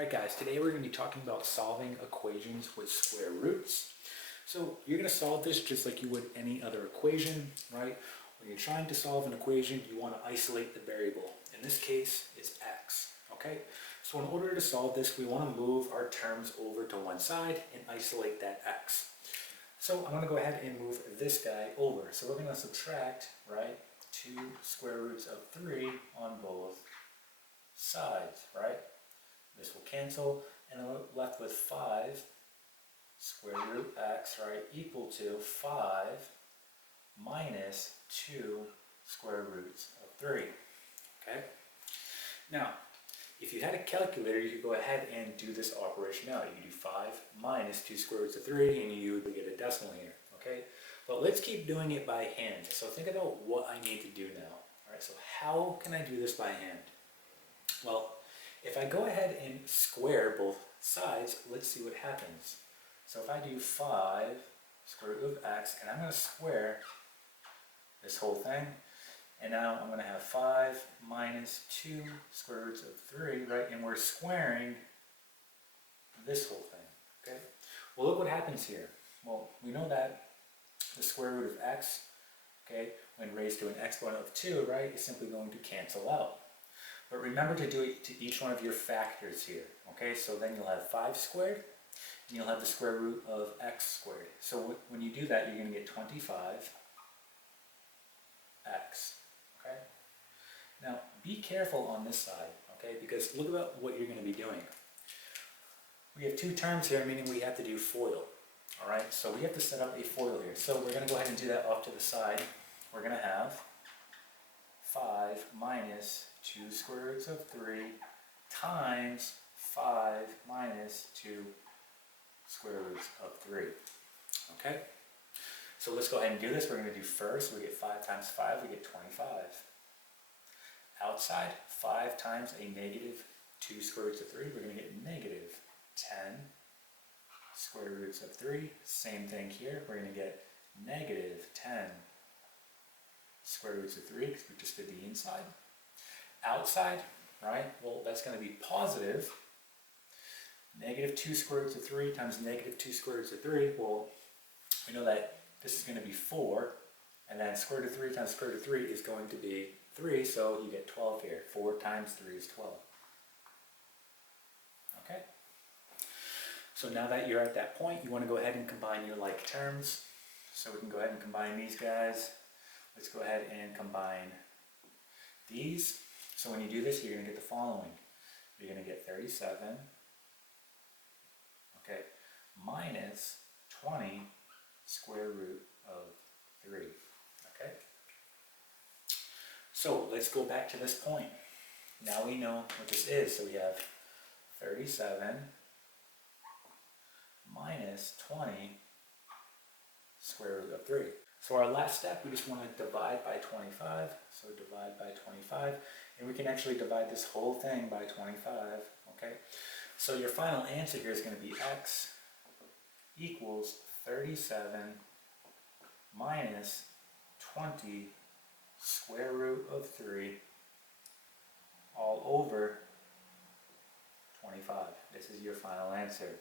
Alright guys, today we're going to be talking about solving equations with square roots. So you're going to solve this just like you would any other equation, right? When you're trying to solve an equation, you want to isolate the variable. In this case, it's x, okay? So in order to solve this, we want to move our terms over to one side and isolate that x. So I'm going to go ahead and move this guy over. So we're going to subtract, right, 2 square roots of 3 on both sides, right? This will cancel, and we're left with 5 square root x, right, equal to 5 minus 2 square roots of 3, okay? Now, if you had a calculator, you could go ahead and do this operation out. You could do 5 minus 2 square roots of 3, and you would get a decimal here, okay? But let's keep doing it by hand. So think about what I need to do now. All right, so how can I do this by hand? Well, if I go ahead and square both sides, let's see what happens. So if I do 5 square root of x, and I'm going to square this whole thing, and now I'm going to have 5 minus 2 square roots of 3, right? And we're squaring this whole thing, okay? Well, look what happens here. Well, we know that the square root of x, okay, when raised to an exponent of 2, right, is simply going to cancel out. But remember to do it to each one of your factors here, okay? So then you'll have 5 squared, and you'll have the square root of x squared. So when you do that, you're going to get 25x, okay? Now, be careful on this side, okay? Because look at what you're going to be doing. We have 2 terms here, meaning we have to do FOIL, all right? So we have to set up a FOIL here. So we're going to go ahead and do that off to the side. We're going to have 5 minus 2 square roots of 3 times 5 minus 2 square roots of 3. Okay? So let's go ahead and do this. We're going to do first, we get 5 times 5, we get 25. Outside, 5 times a negative 2 square roots of 3, we're going to get negative 10 square roots of 3. Same thing here, we're going to get negative 10 square roots of 3, because we just did the inside. Outside, right, well, that's going to be positive negative 2 square roots of 3 times negative 2 square roots of 3. Well, we know that this is going to be 4, and then square root of 3 times square root of 3 is going to be 3, so you get 12 here. 4 times 3 is 12. Okay? So now that you're at that point, you want to go ahead and combine your like terms. So we can go ahead and combine these guys. Let's go ahead and combine these. So when you do this, you're going to get the following. You're going to get 37, okay, minus 20 square root of 3, okay? So let's go back to this point. Now we know what this is. So we have 37 minus 20 square root of 3. So our last step, we just want to divide by 25. So divide by 25. And we can actually divide this whole thing by 25. Okay? So your final answer here is going to be x equals 37 minus 20 square root of 3 all over 25. This is your final answer.